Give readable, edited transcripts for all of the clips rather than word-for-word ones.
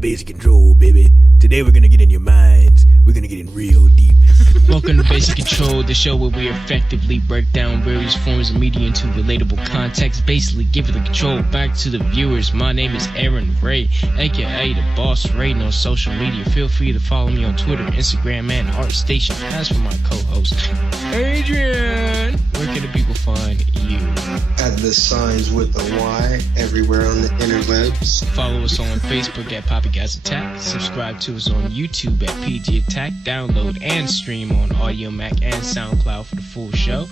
Basic Control, baby. Today we're gonna get in your minds. We're gonna get in real deep. Welcome to Basic Control, the show where we effectively break down various forms of media into relatable context, basically giving the control back to the viewers. My name is Aaron Ray, aka the Boss Ray on social media. Feel free to follow me on Twitter, Instagram, and ArtStation. As for my co-host, Adrian, where can the people find you? At the signs with the Y everywhere on the interwebs. Follow us on Facebook at Poppy Guys Attack. Subscribe to us on YouTube at PG Attack. Download and stream on Audio Mac and SoundCloud for the full show.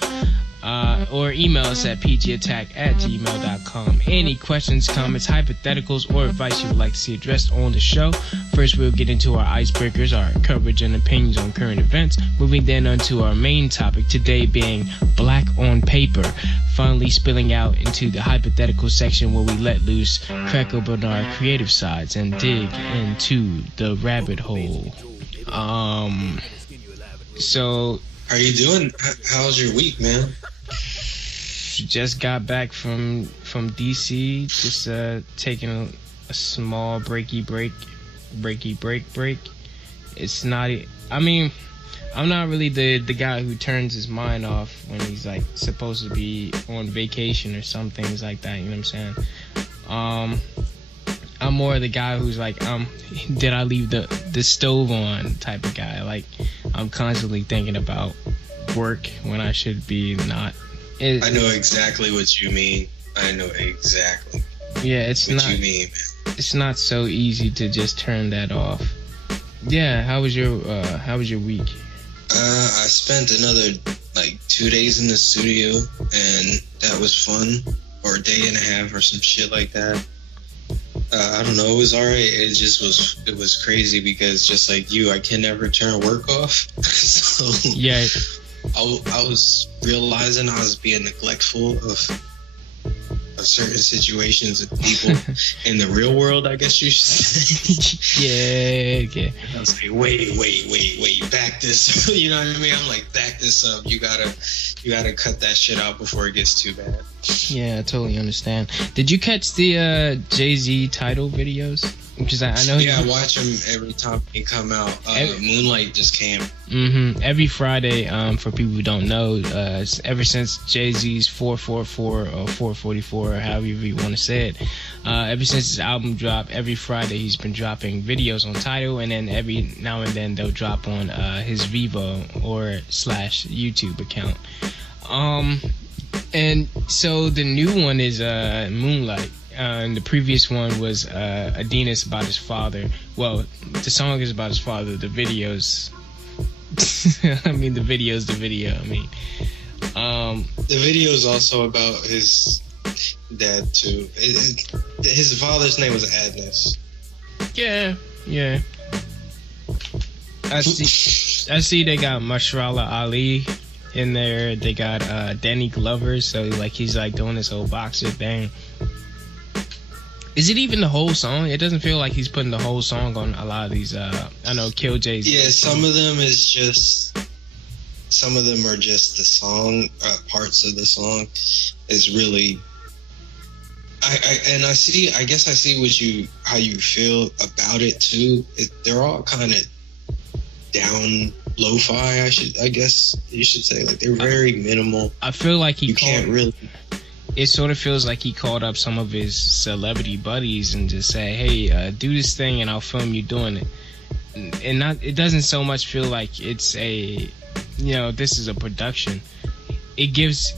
Or email us at pgattack@gmail.com. Any questions, comments, hypotheticals, or advice you would like to see addressed on the show. First, we'll get into our icebreakers, our coverage and opinions on current events. Moving then on to our main topic, today being Black on Paper. Finally spilling out into the hypothetical section where we let loose, crack open our creative sides, and dig into the rabbit hole. So... How are you doing? How's your week, man? Just got back from DC. Just taking a small break. It's not. I mean, I'm not really the guy who turns his mind off when he's like supposed to be on vacation or some things like that. You know what I'm saying? I'm more the guy who's like, did I leave the stove on type of guy. Like, I'm constantly thinking about work when I should be not. I know exactly what you mean. I know exactly. Yeah, it's what not. You mean, man. It's not so easy to just turn that off. Yeah, how was your week? I spent another 2 days in the studio, and that was fun. Or a day and a half, or some shit like that. I don't know, it was alright. It was crazy because just like you, I can never turn work off. So yeah, I was realizing I was being neglectful of certain situations and people in the real world, I guess you should say. Yeah, okay. I was like, wait, back this. You know what I mean? I'm like, back this up. You gotta cut that shit out before it gets too bad. Yeah, I totally understand. Did you catch the Jay-Z title videos? Because I know. Yeah, I watch them every time they come out. Moonlight just came. Every Friday. For people who don't know, ever since Jay-Z's 444 or 444 or however you want to say it, ever since his album dropped, every Friday he's been dropping videos on Tidal, and then every now and then they'll drop on his Vivo or / YouTube account. And so the new one is Moonlight. And the previous one was Adinas about his father. Well, the song is about his father. The videos, the video. The video is also about his dad too. His father's name was Adnis. Yeah. I see. They got Mashallah Ali in there. They got Danny Glover. So he's doing this whole boxer thing. Is it even the whole song? It doesn't feel like he's putting the whole song on a lot of these. I know Kill J's. Yeah, some of them are just the song. Parts of the song is really. I guess I see how you feel about it too. They're all kind of down lo-fi. I guess you should say they're very minimal. I feel like you can't really. It sort of feels like he called up some of his celebrity buddies and just say, "Hey, do this thing, and I'll film you doing it." And it doesn't so much feel like it's a, this is a production. It gives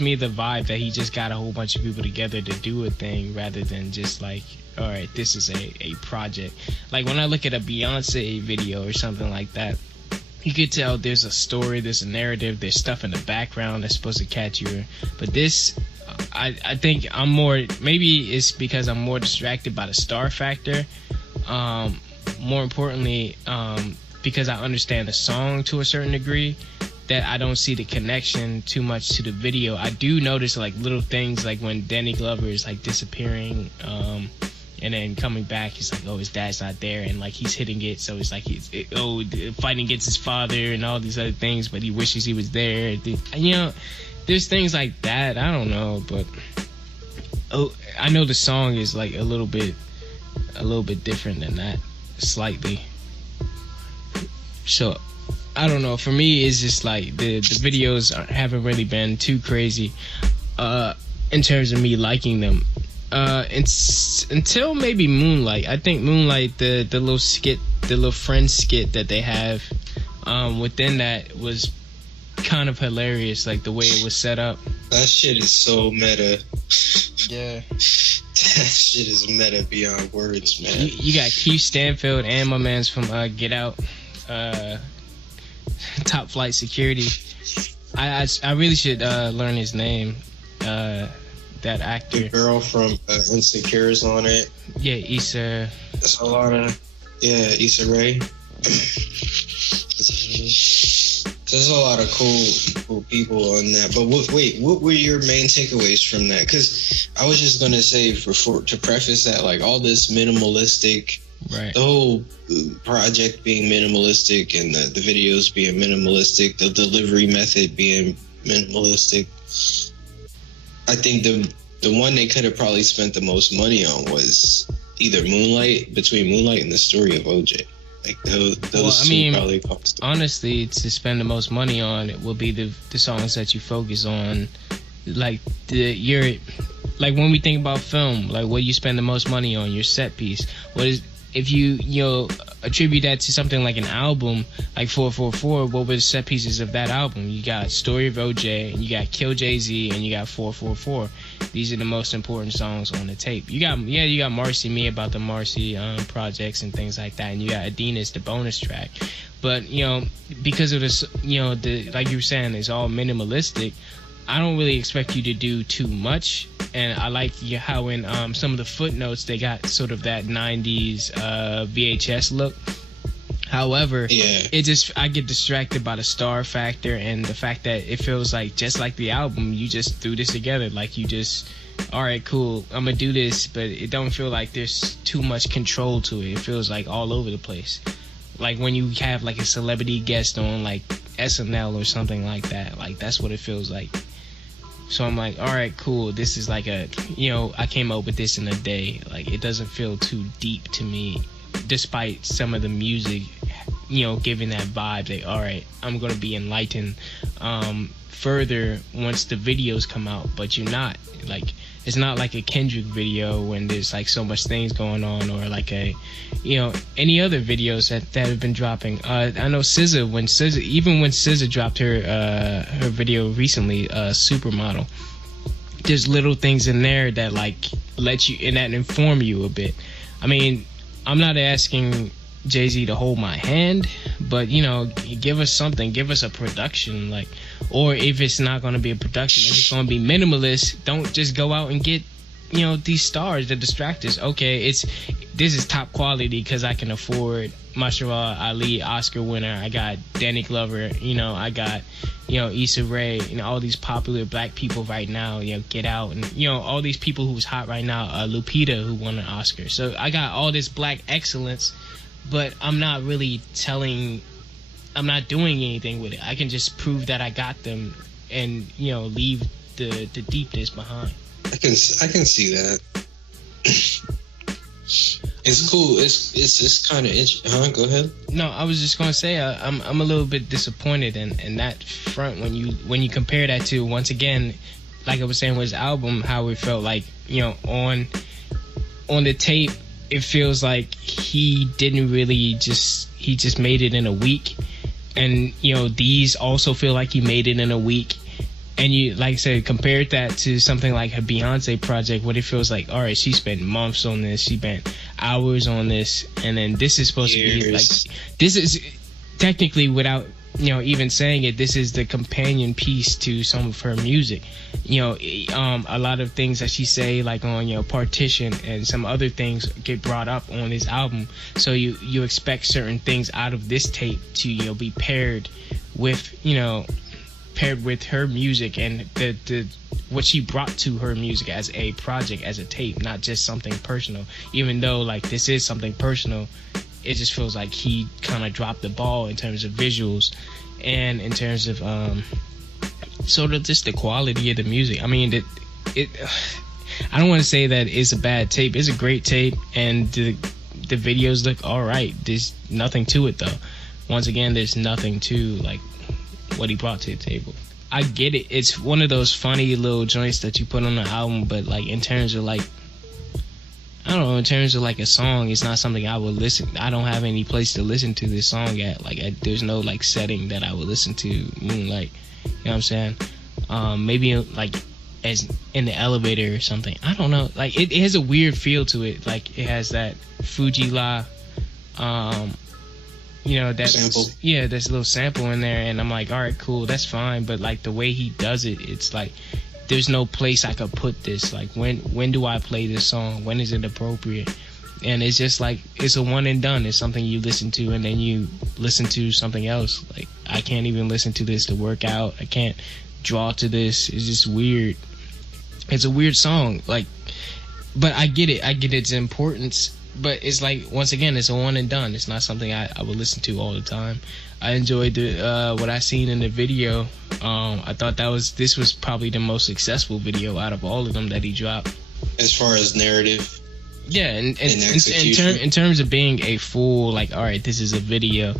me the vibe that he just got a whole bunch of people together to do a thing rather than just all right, this is a project. Like when I look at a Beyonce video or something like that, you could tell there's a story, there's a narrative, there's stuff in the background that's supposed to catch you. But this, I think I'm more, maybe it's because I'm more distracted by the star factor. More importantly, because I understand the song to a certain degree, that I don't see the connection too much to the video. I do notice little things like when Danny Glover is disappearing, and then coming back, he's like, oh, his dad's not there, and he's hitting it, so it's fighting against his father and all these other things, but he wishes he was there. There's things like that. I don't know, but I know the song is a little bit a little bit different than that, slightly. So I don't know. For me, it's just like the videos haven't really been too crazy in terms of me liking them. It's until maybe Moonlight. I think Moonlight, the little skit, the little friend skit that they have within that was kind of hilarious, like the way it was set up. That shit is so meta. Yeah. That shit is meta beyond words, man. You got Keith Stanfield and my man's from Get Out, Top Flight Security. I really should learn his name. That actor. The girl from Insecure is on it. Yeah, Issa. That's a lot of. Yeah, Issa Rae. There's a lot of cool people on that. But what were your main takeaways from that? Because I was just gonna say, to preface that, like all this minimalistic, right? The whole project being minimalistic, and the videos being minimalistic, the delivery method being minimalistic. I think the one they could have probably spent the most money on was either between Moonlight and the Story of OJ. Like those two probably cost. Honestly, to spend the most money on it will be the songs that you focus on, like like when we think about film, like what you spend the most money on, your set piece. What is if you attribute that to something like an album, like 444, what were the set pieces of that album? You got Story of OJ, and you got Kill Jay-Z, and you got 444. These are the most important songs on the tape. You got Marcy Me about the Marcy projects and things like that, and you got Adinas, the bonus track. But because of this, like you were saying, it's all minimalistic. I don't really expect you to do too much, and I like how in some of the footnotes they got sort of that 90s VHS look. However, I get distracted by the star factor and the fact that it feels like just like the album, you just threw this together. Like you just, all right, cool, I'm gonna do this, but it don't feel like there's too much control to it. It feels like all over the place. Like when you have like a celebrity guest on like SNL or something like that. Like that's what it feels like. So I'm like, all right, cool. This is like I came up with this in a day. Like it doesn't feel too deep to me, despite some of the music, giving that vibe that, all right, I'm going to be enlightened further once the videos come out. But you're not. Like, it's not like a Kendrick video when there's like so much things going on, or like any other videos that have been dropping. I know SZA, when SZA dropped her video recently, Supermodel, there's little things in there that like let you and that inform you a bit. I mean, I'm not asking Jay-Z to hold my hand, but give us something, give us a production, like, or if it's not going to be a production, if it's going to be minimalist, don't just go out and get these stars, the distractors. Okay, this is top quality because I can afford Mashallah Ali, Oscar winner. I got Danny Glover, I got Issa Rae, all these popular black people right now, Get Out, and all these people who's hot right now, Lupita, who won an Oscar. So I got all this black excellence, but I'm not really doing anything with it. I can just prove that I got them and leave the deepness behind. I can see that. It's cool. It's kind of interesting. Go ahead. No, I was just gonna say I'm a little bit disappointed in that front when you compare that to, once again, like I was saying with his album, how it felt like on the tape it feels like he didn't really he just made it in a week, and these also feel like he made it in a week. And you, like I said, compared that to something like her Beyonce project, what it feels like, all right, she spent months on this, she spent hours on this, and then this is supposed to be like, this is technically, without even saying it, this is the companion piece to some of her music. A lot of things that she say, like on Partition and some other things, get brought up on this album. So you expect certain things out of this tape to be paired with her music and the what she brought to her music as a project, as a tape, not just something personal. Even though like this is something personal, it just feels like he kind of dropped the ball in terms of visuals and in terms of sort of just the quality of the music. I mean, I don't want to say that it's a bad tape. It's a great tape, and the videos look all right. There's nothing to it though. Once again, there's nothing to like what he brought to the table. I get it. It's one of those funny little joints that you put on the album, but like in terms of like, I don't know, in terms of like a song, it's not something I would listen. I don't have any place to listen to this song at. Like, there's no like setting that I would listen to. Like, you know what I'm saying? Maybe like as in the elevator or something. I don't know. Like, it has a weird feel to it. Like, it has that Fuji La, you know, that sample. Yeah, there's a little sample in there, and I'm like, all right, cool, that's fine. But like the way he does it, it's like there's no place I could put this. Like, when do I play this song? When is it appropriate? And it's just like, it's a one and done. It's something you listen to and then you listen to something else. Like, I can't even listen to this to work out. I can't draw to this. It's just weird. It's a weird song. Like, but I get it. I get its importance. But it's like, once again, it's a one and done. It's not something I would listen to all the time. I enjoyed what I seen in the video. I thought this was probably the most successful video out of all of them that he dropped. As far as narrative. Yeah, and in terms of being a full, like, all right, this is a video,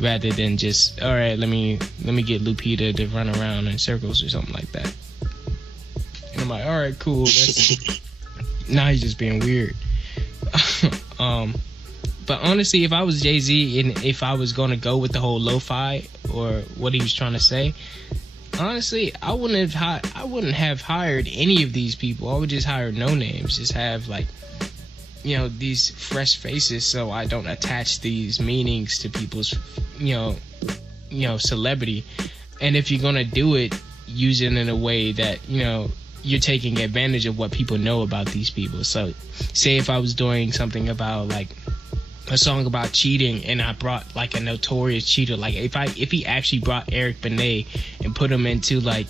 rather than just, all right, let me get Lupita to run around in circles or something like that. And I'm like, all right, cool. Now he's just being weird. But honestly, if I was Jay-Z and if I was going to go with the whole lo-fi or what he was trying to say, honestly, I wouldn't have hired any of these people. I would just hire no names. Just have, like, you know, these fresh faces, so I don't attach these meanings to people's, you know, celebrity. And if you're gonna do it, use it in a way that, you know, you're taking advantage of what people know about these people. So, say if I was doing something about, like, a song about cheating, and I brought, like, a notorious cheater, like, if he actually brought Eric Benet and put him into, like,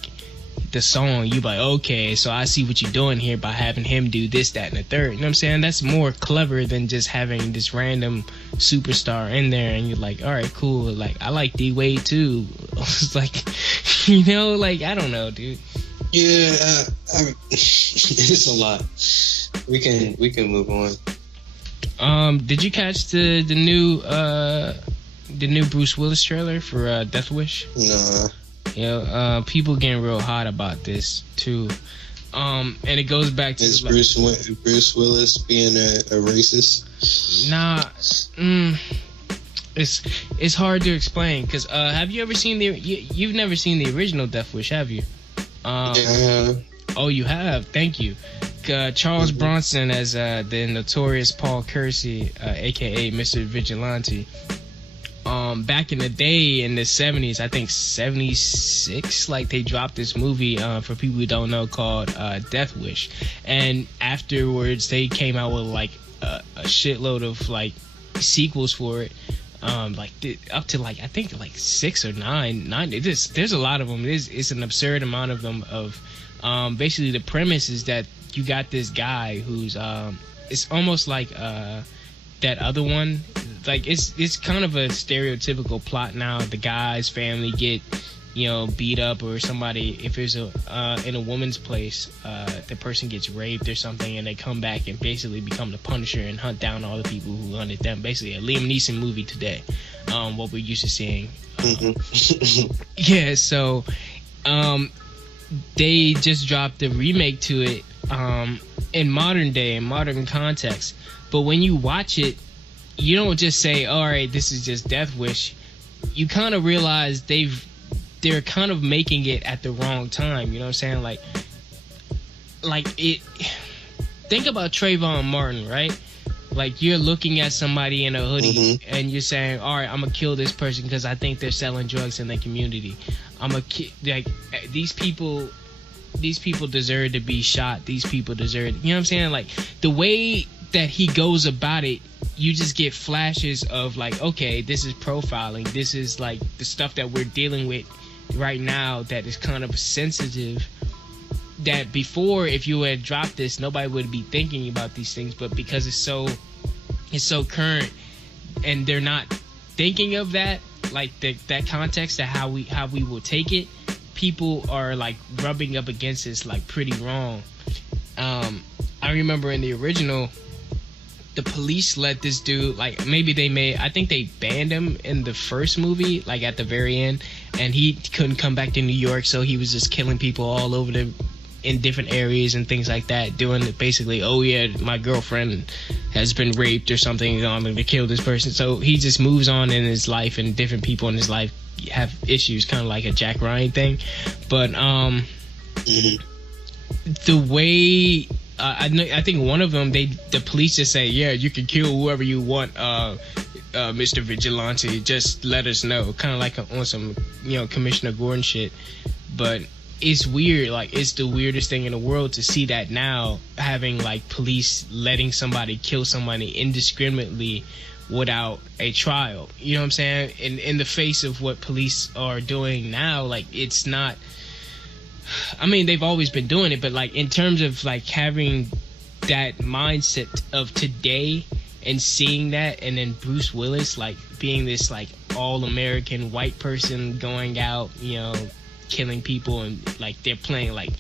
the song, you'd be like, okay, so I see what you're doing here by having him do this, that, and the third. You know what I'm saying? That's more clever than just having this random superstar in there, and you're like, all right, cool. Like, I like D-Wade too. It's like, you know, like, I don't know, dude. Yeah, it's a lot. We can move on. Did you catch the new Bruce Willis trailer for Death Wish? Nah. You know, people getting real hot about this too. And it goes back to Bruce Willis being a racist? Nah. It's hard to explain because have you ever seen you've never seen the original Death Wish, have you? Yeah. Oh, you have. Thank you. Charles Bronson as the notorious Paul Kersey, aka Mr. Vigilante. Back in the day, in the 70s, I think 76, like, they dropped this movie, for people who don't know, called Death Wish. And afterwards, they came out with, like, a shitload of, like, sequels for it. Like, up to, like, I think, like, 6 or 9. There's a lot of them. It's an absurd amount of them. Basically, the premise is that you got this guy who's, it's almost like, that other one. Like, it's kind of a stereotypical plot now. The guy's family get, you know, beat up, or somebody, if there's in a woman's place, the person gets raped or something, and they come back and basically become the Punisher and hunt down all the people who hunted them. Basically a Liam Neeson movie today, what we're used to seeing. Yeah, so they just dropped a remake to it in modern day, in modern context. But when you watch it, you don't just say, all right, this is just Death Wish. You kind of realize they're kind of making it at the wrong time. You know what I'm saying? Like it. Think about Trayvon Martin, right? Like, you're looking at somebody in a hoodie, and you're saying, all right, I'm gonna kill this person because I think they're selling drugs in their community. Like, these people deserve to be shot. These people deserve, you know what I'm saying? Like, the way that he goes about it, you just get flashes of, like, okay, this is profiling. This is, like, the stuff that we're dealing with right now that is kind of sensitive. That before, if you had dropped this, nobody would be thinking about these things. But because it's so current, and they're not thinking of that, like, that context of how we will take it, people are, like, rubbing up against this, like, pretty wrong. I remember in the original, the police let this dude, like, maybe I think they banned him in the first movie, like at the very end, and he couldn't come back to New York, so he was just killing people all over in different areas and things like that, doing basically, oh yeah, my girlfriend has been raped or something, I'm gonna kill this person. So he just moves on in his life, and different people in his life have issues, kind of like a Jack Ryan thing. But the way I think one of them, the police just say, yeah, you can kill whoever you want, Mr. Vigilante, just let us know, kind of like on some, Commissioner Gordon shit. But it's weird, like, it's the weirdest thing in the world to see that now, having like police letting somebody kill somebody indiscriminately without a trial. You know what I'm saying? In the face of what police are doing now, like, it's not, I mean, they've always been doing it, but like in terms of like having that mindset of today and seeing that, and then Bruce Willis like being this like all-American white person going out, killing people, and like they're playing like,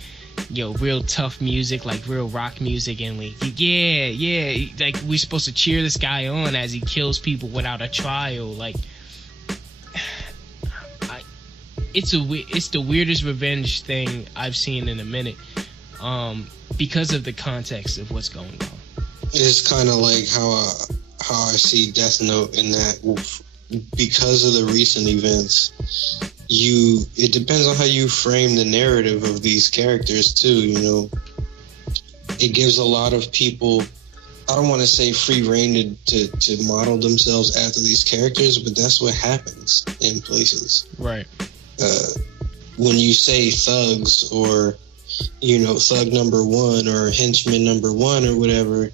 real tough music, like real rock music, and like, yeah, like we're supposed to cheer this guy on as he kills people without a trial. Like, it's the weirdest revenge thing I've seen in a minute, because of the context of what's going on. It's kind of like how I see Death Note in that, because of the recent events, it depends on how you frame the narrative of these characters too. It gives a lot of people, I don't want to say free reign to model themselves after these characters, but that's what happens in places. Right. When you say thugs, or thug number one or henchman number one or whatever,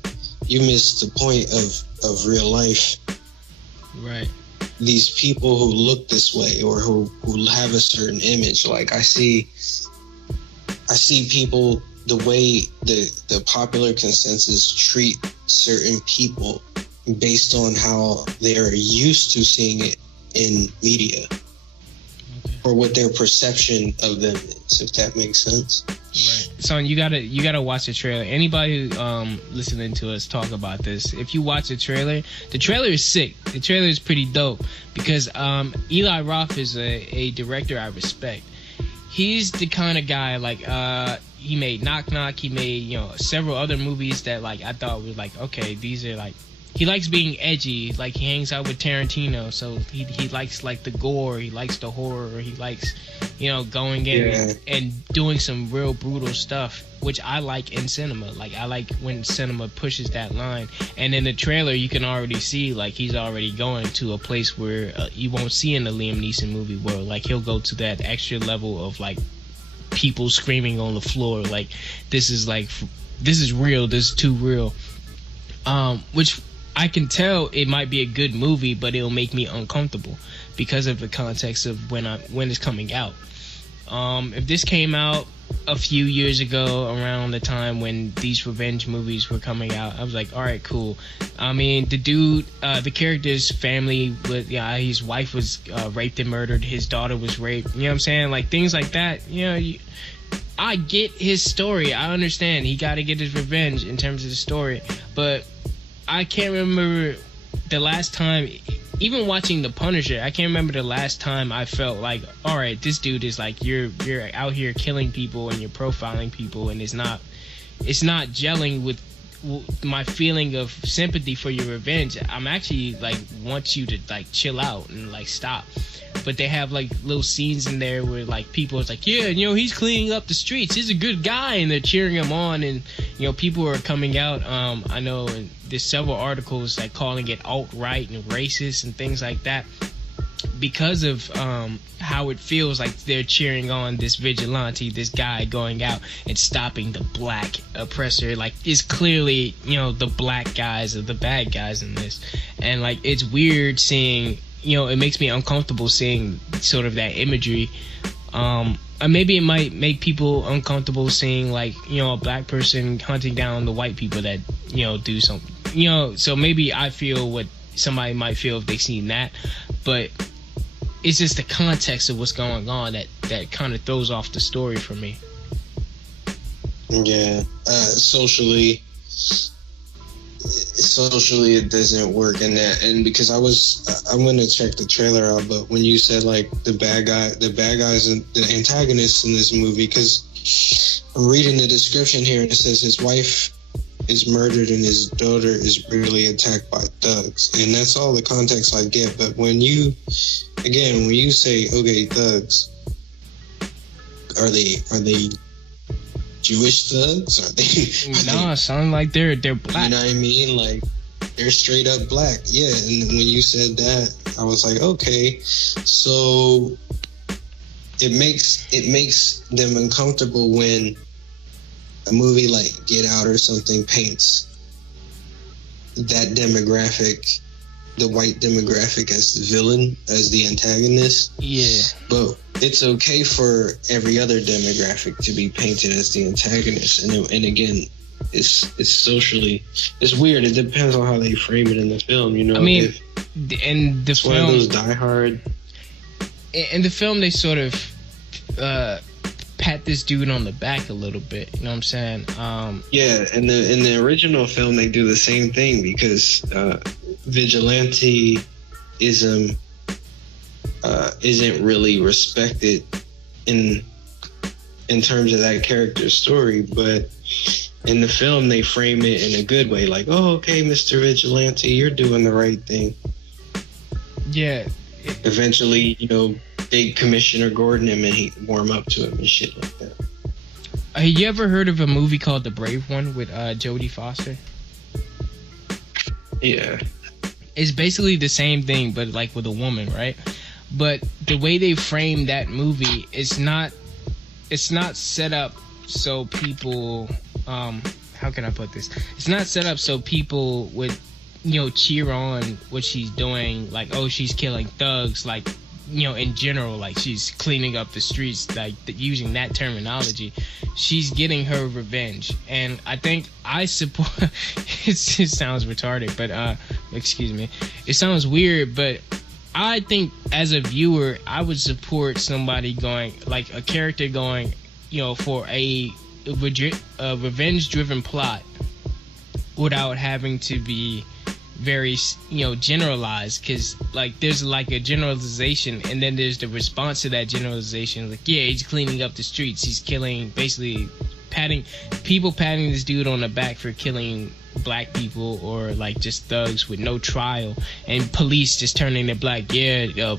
you miss the point of real life. Right. These people who look this way, or who have a certain image, like I see people, the way the popular consensus treat certain people based on how they're used to seeing it in media, or what their perception of them is, if that makes sense. Right. Son, you gotta watch the trailer. Anybody who listening to us talk about this, if you watch the trailer is sick. The trailer is pretty dope, because Eli Roth is a director I respect. He's the kind of guy, like, he made Knock Knock, he made, several other movies that like I thought were like, okay, these are like, he likes being edgy, like he hangs out with Tarantino, so he likes like the gore, he likes the horror, he likes, going in and doing some real brutal stuff, which I like in cinema. Like, I like when cinema pushes that line. And in the trailer, you can already see like he's already going to a place where you won't see in the Liam Neeson movie world. Like, he'll go to that extra level of like people screaming on the floor, like this is real, this is too real. Which I can tell it might be a good movie, but it'll make me uncomfortable because of the context of when it's coming out. If this came out a few years ago, around the time when these revenge movies were coming out, I was like, all right, cool. I mean, the dude, the character's family, his wife was raped and murdered, his daughter was raped, you know what I'm saying? Like, things like that, I get his story. I understand he got to get his revenge in terms of the story, but I can't remember the last time, even watching The Punisher, I can't remember the last time I felt like, all right, this dude is like, you're out here killing people and you're profiling people, and it's not gelling with my feeling of sympathy for your revenge. I'm actually like, want you to like chill out and like stop. But they have like little scenes in there where like people is like, yeah, he's cleaning up the streets, he's a good guy, and they're cheering him on, and people are coming out. I know there's several articles like calling it alt-right and racist and things like that, because of how it feels like they're cheering on this vigilante, this guy going out and stopping the black oppressor. Like, it's clearly, the black guys are the bad guys in this. And like, it's weird seeing, it makes me uncomfortable seeing sort of that imagery. And maybe it might make people uncomfortable seeing like, a black person hunting down the white people that, do something, so maybe I feel what somebody might feel if they seen that, but it's just the context of what's going on that kind of throws off the story for me. Yeah. Socially it doesn't work in that. And because I'm gonna check the trailer out, but when you said like the bad guys and the antagonists in this movie, because I'm reading the description here and it says his wife is murdered and his daughter is brutally attacked by thugs, and that's all the context I get. But when you say, okay, thugs, are they Jewish thugs? Are they sound like they're black. You know what I mean? Like, they're straight up black. Yeah, and when you said that, I was like, okay, so it makes them uncomfortable when a movie like Get Out or something paints that demographic, the white demographic, as the villain, as the antagonist. Yeah. But it's okay for every other demographic to be painted as the antagonist. And again, it's socially, it's weird. It depends on how they frame it in the film, you know. I mean, in the it's film, one of those diehard. In the film, they sort of pat this dude on the back a little bit. You know what I'm saying? Yeah, in the original film, they do the same thing because vigilanteism isn't really respected in terms of that character's story, but in the film they frame it in a good way, like, oh, okay, Mr. Vigilante, you're doing the right thing. Yeah. Eventually, you know, they Commissioner Gordon him and he warm up to him and shit like that. You ever heard of a movie called The Brave One with Jodie Foster? Yeah. It's basically the same thing, but like with a woman, right? But the way they frame that movie, it's not set up so people, how can I put this? It's not set up so people would, you know, cheer on what she's doing, like, oh, she's killing thugs, like, you know, in general, like she's cleaning up the streets, like using that terminology. She's getting her revenge, and I think I support. It sounds retarded, but excuse me, it sounds weird, but I think as a viewer, I would support somebody going, like a character going, you know, for a revenge-driven plot without having to be very, you know, generalized, because like there's like a generalization and then there's the response to that generalization, like, yeah, he's cleaning up the streets, he's killing, basically patting this dude on the back for killing black people or like just thugs with no trial, and police just turning their black, I'll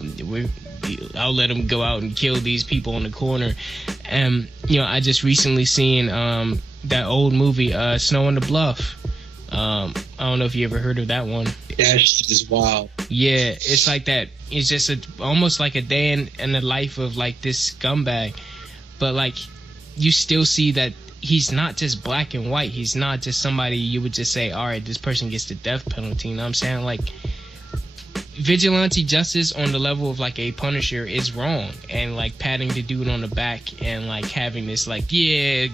let them go out and kill these people on the corner. And you know, I just recently seen that old movie Snow on the Bluff. I don't know if you ever heard of that one. That shit is wild. Yeah, it's like that. It's just almost like a day in the life of like this scumbag, but like you still see that he's not just black and white. He's not just somebody you would just say, all right, this person gets the death penalty. You know what I'm saying? Like, vigilante justice on the level of like a Punisher is wrong, and like patting the dude on the back and like having this like, yeah,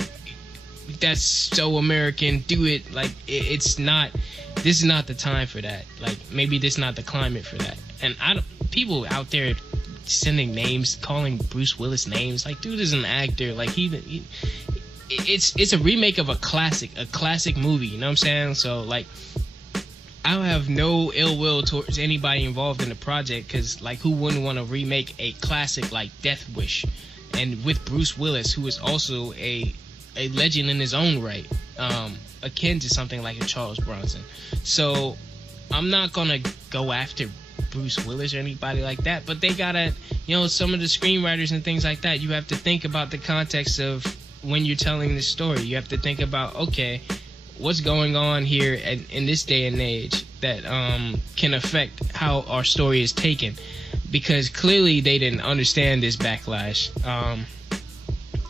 that's so American, do it, like it's not, this is not the time for that. Like, maybe this is not the climate for that. And people out there sending names, calling Bruce Willis names, like, dude is an actor, like it's a remake of a classic movie, you know what I'm saying? So like, I don't have no ill will towards anybody involved in the project, because like, who wouldn't want to remake a classic like Death Wish, and with Bruce Willis, who is also a legend in his own right, akin to something like a Charles Bronson. So I'm not gonna go after Bruce Willis or anybody like that, but they gotta, you know, some of the screenwriters and things like that, you have to think about the context of when you're telling this story. You have to think about, okay, what's going on here in this day and age that can affect how our story is taken, because clearly they didn't understand this backlash,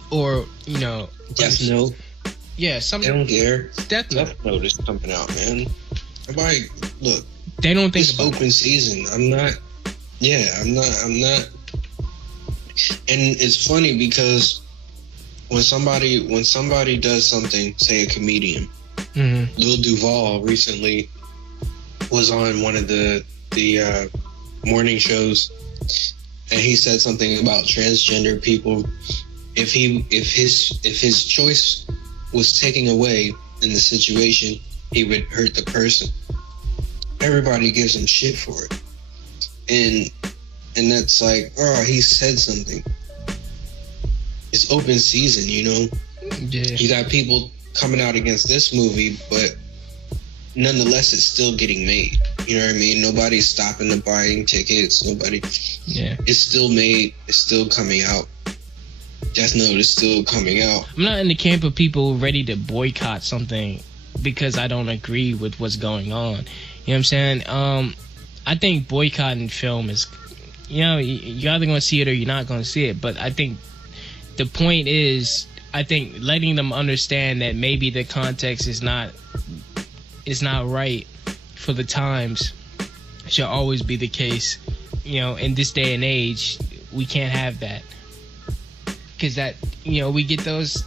or, you know, Death Note. Yeah, they don't care. Death Note is coming out, man. Nobody, look, they don't think it's about open season. I'm not. And it's funny because when somebody does something, say a comedian, Lil Duval recently was on one of the morning shows, and he said something about transgender people. If his choice was taking away in the situation, he would hurt the person. Everybody gives him shit for it. And that's like, oh, he said something. It's open season, you know? Yeah. You got people coming out against this movie, but nonetheless, it's still getting made. You know what I mean? Nobody's stopping the buying tickets. Nobody. Yeah. It's still made. It's still coming out. Death Note is still coming out. I'm not in the camp of people ready to boycott something because I don't agree with what's going on. You know what I'm saying? I think boycotting film is, you know, you're either going to see it or you're not going to see it. But I think the point is, I think letting them understand that maybe the context is not right for the times should always be the case. You know, in this day and age, we can't have that. Because that, you know, we get those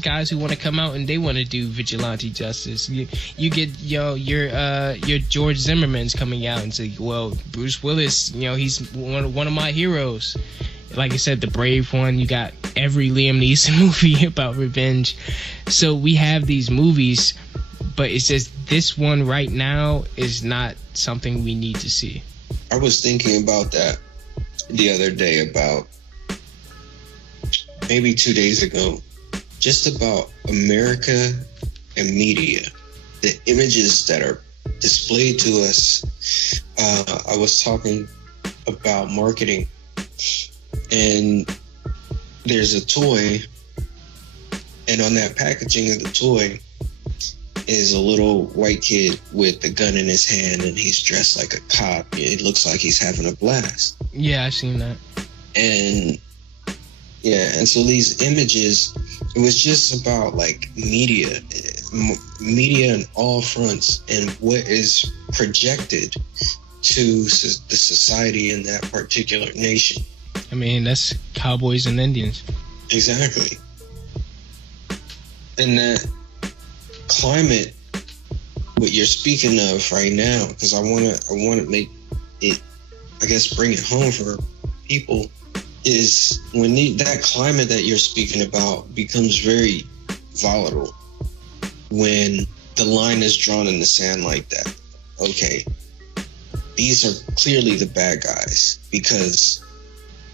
guys who want to come out and they want to do vigilante justice. You get, you know, your George Zimmerman's coming out and say, well, Bruce Willis, you know, he's one of my heroes. Like I said, the Brave one. You got every Liam Neeson movie about revenge. So we have these movies, but it's just this one right now is not something we need to see. I was thinking about that the other day, about maybe 2 days ago, just about America and media, the images that are displayed to us. I was talking about marketing, and there's a toy, and on that packaging of the toy is a little white kid with a gun in his hand, and he's dressed like a cop. It looks like he's having a blast. Yeah, I've seen that. And yeah, and so these images, it was just about like media on all fronts, and what is projected to the society in that particular nation. I mean, that's cowboys and Indians. Exactly. And that climate, what you're speaking of right now, because I want to make it, I guess, bring it home for people, is when that climate that you're speaking about becomes very volatile, when the line is drawn in the sand like that. Okay, these are clearly the bad guys because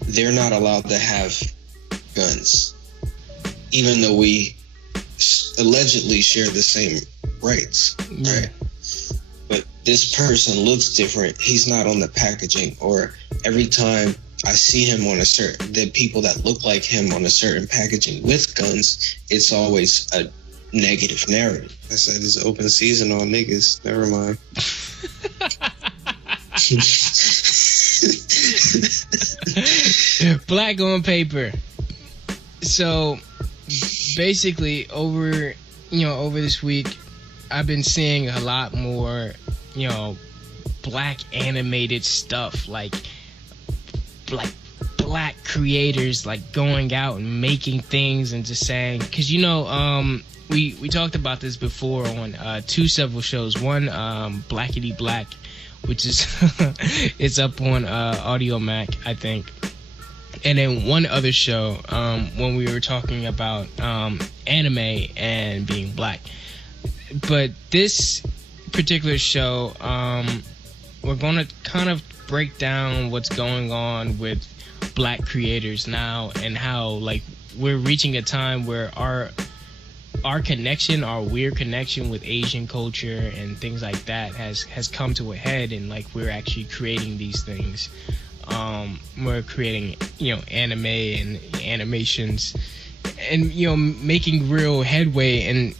they're not allowed to have guns, even though we allegedly share the same rights, right? But this person looks different. He's not on the packaging, or every time I see him on the people that look like him on a certain packaging with guns, it's always a negative narrative. I said it's open season on niggas. Never mind. Black on paper. So basically, over this week, I've been seeing a lot more, black animated stuff, like black creators like going out and making things and just saying, because we talked about this before on two several shows. One, Blackity Black, which is it's up on Audio Mac, I think. And then one other show when we were talking about anime and being black. But this particular show, we're going to kind of break down what's going on with black creators now, and how like we're reaching a time where our weird connection with Asian culture and things like that has come to a head, and like we're actually creating these things. We're creating anime and animations, and making real headway in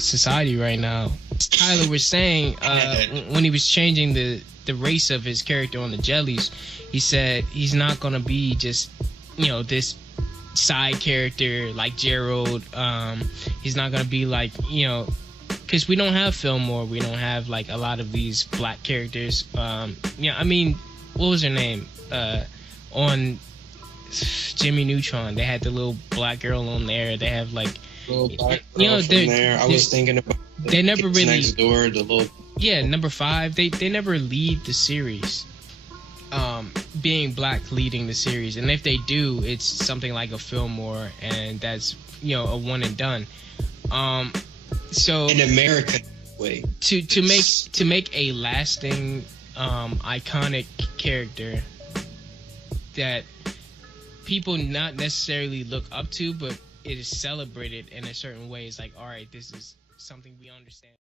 society right now. Tyler was saying when he was changing the race of his character on the Jellies, he said he's not gonna be just this side character like Gerald. He's not gonna be like because we don't have Fillmore, we don't have like a lot of these black characters. I mean, what was her name on Jimmy Neutron? They had the little black girl on there. They have like there. I was thinking about they never really next door, the little number 5. They never lead the series. being black leading the series, and if they do, it's something like a Fillmore, and that's a one and done. So in America, way to make a lasting, iconic character that people not necessarily look up to, but it is celebrated in a certain way. It's like, all right, this is something we understand.